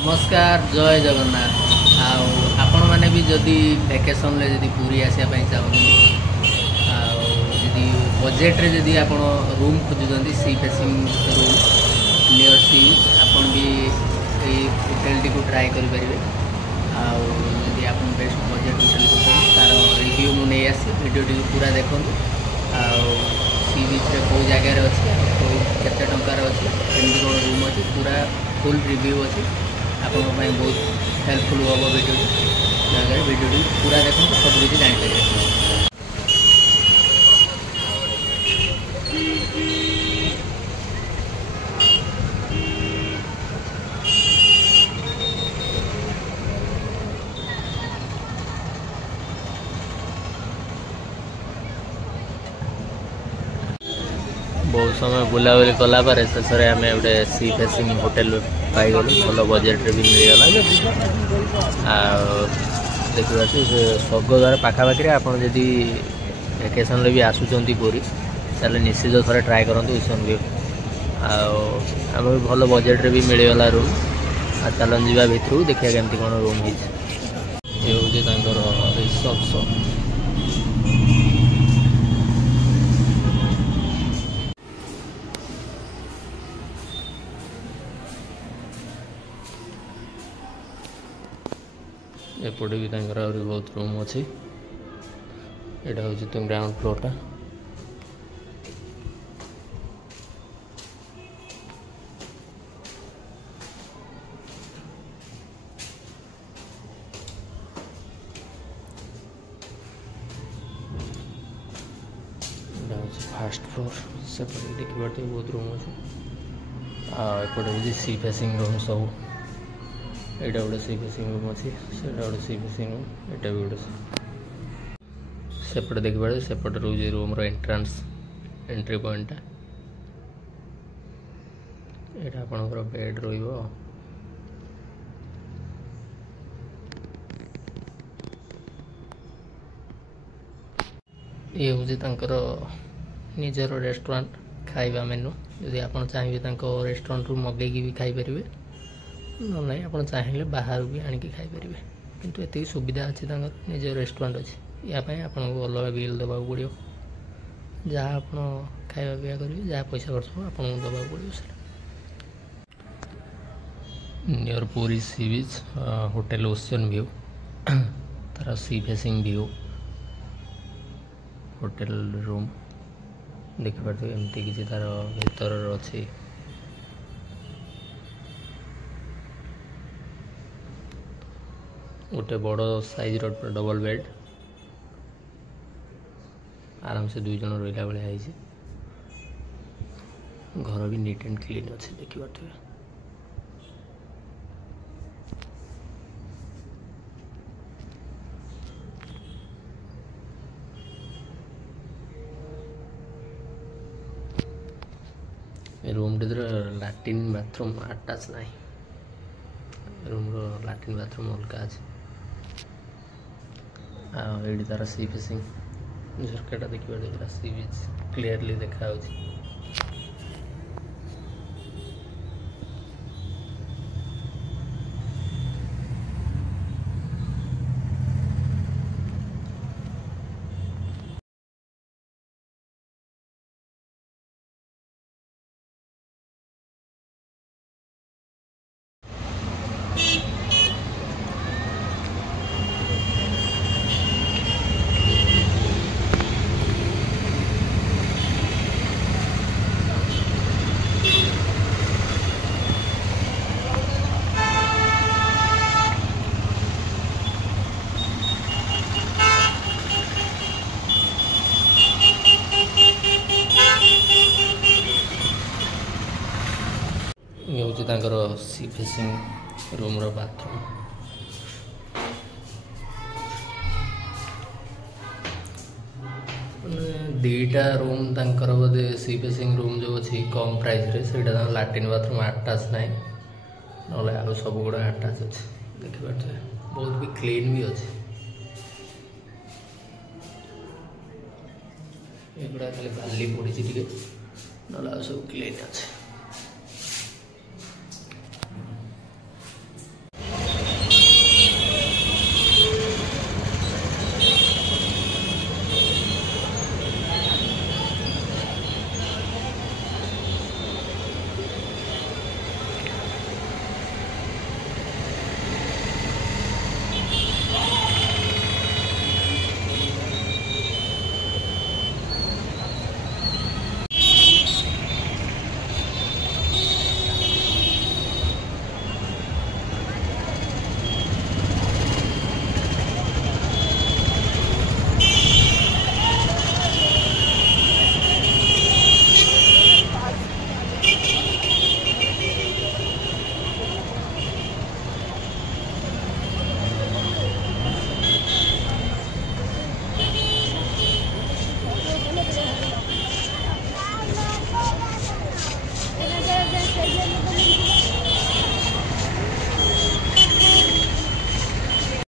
नमस्कार जय जगन्नाथ। आपण मैंने भी जदि वेकेशन ले जदि पूरी आसापी चाहते बजेट रे जदि आप रूम खोजुंट sea facing room near sea आपन भी होटेल टी को ट्राए करेंगे। आदि आप बेस्ट बजेट होटेल को तार रिव्यू मुझे आसी वीडियो टी पूरा देखूँ। सी बीच रे कौ जगार अच्छे केते टंकार अच्छे केमती कौन रूम अच्छे पूरा फुल रिव्यू अच्छे आपंप बहुत हेल्पफुल हम वीडियो पूरा देखो सब किसी जापर। बहुत समय बुलाबुली कलापर शेष में आम गोटे सी फेसिंग होटेल पाईगलु भल बजेट भी मिलगला। देखा स्वर्गद्वार पाखापाखि आपड़ जदि वेकेशन भी आसुँच पूरी ताले निश्चित थे ट्राए करूँ ईशन व्यू। आम भी भल बजेट भी मिलगला रूम। चलन जा भितर देखिए केमती कौन रूम ये हूँ रिसेप्शन। एपटे भी बहुत रूम अच्छी यहाँ हूँ तो ग्राउंड फ्लोर टा। फास्ट फ्लोर से देखिए बहुत रूम अच्छे। एपटे हूँ सी फेसिंग रूम सब यहाँ गोटे सी फेसिंग रूम अच्छी से गोटे सी फेसिंग रूम यहाँ भी गोटे सेपटे देखिए सेपटे रोज रूम एंट्रांस एंट्री पॉइंट यहाँ आपंकर बेड रो। ये हूँ निजर रेस्टोरेंट खाइबा मेनू यदि आप चाहिए रेस्टोरेंट रू मगेगी भी खाईपर ना ना आप चाहिए बाहर भी आणिक खाईपर किंतु ये सुविधा अच्छी निज रेस्टोरेंट अच्छी यापाई आपको अलग बिल देवा पड़ो जहाँ आप खाଇବା पिया करेंगे जहाँ पैसा खर्च हो आपको देवा पड़ो। नियर पुरी सी बीच होटेल ओशन व्यू तार sea facing view hotel room देखिए एमती किसी तार भीतर अच्छी। गोटे बड़ साइज डबल बेड आराम से दुई जन रहा भाई है। घर भी नीट एंड क्लीन अच्छे देखिए। रूम लैट्रिन बाथरूम अटैच ना रूम लैट्रिन बाथरूम अलग अच्छे। ये तार सी फेसिंग झरकाटा देखिए सी बीच क्लीयरली देखा। ये हूँ सी फेसिंग रूम रो बाथरूम। दीटा रूम तंकर बोधे सी फेसिंग रूम जो अच्छी कम प्राइस रे से लैट्रिन बाथरूम अटैच ना ना आउ सब गुड़ा अटैच अच्छे देखिए बहुत भी क्लीन भी अच्छे। ये खाली बाली पड़ी ना सब क्लीन अच्छे।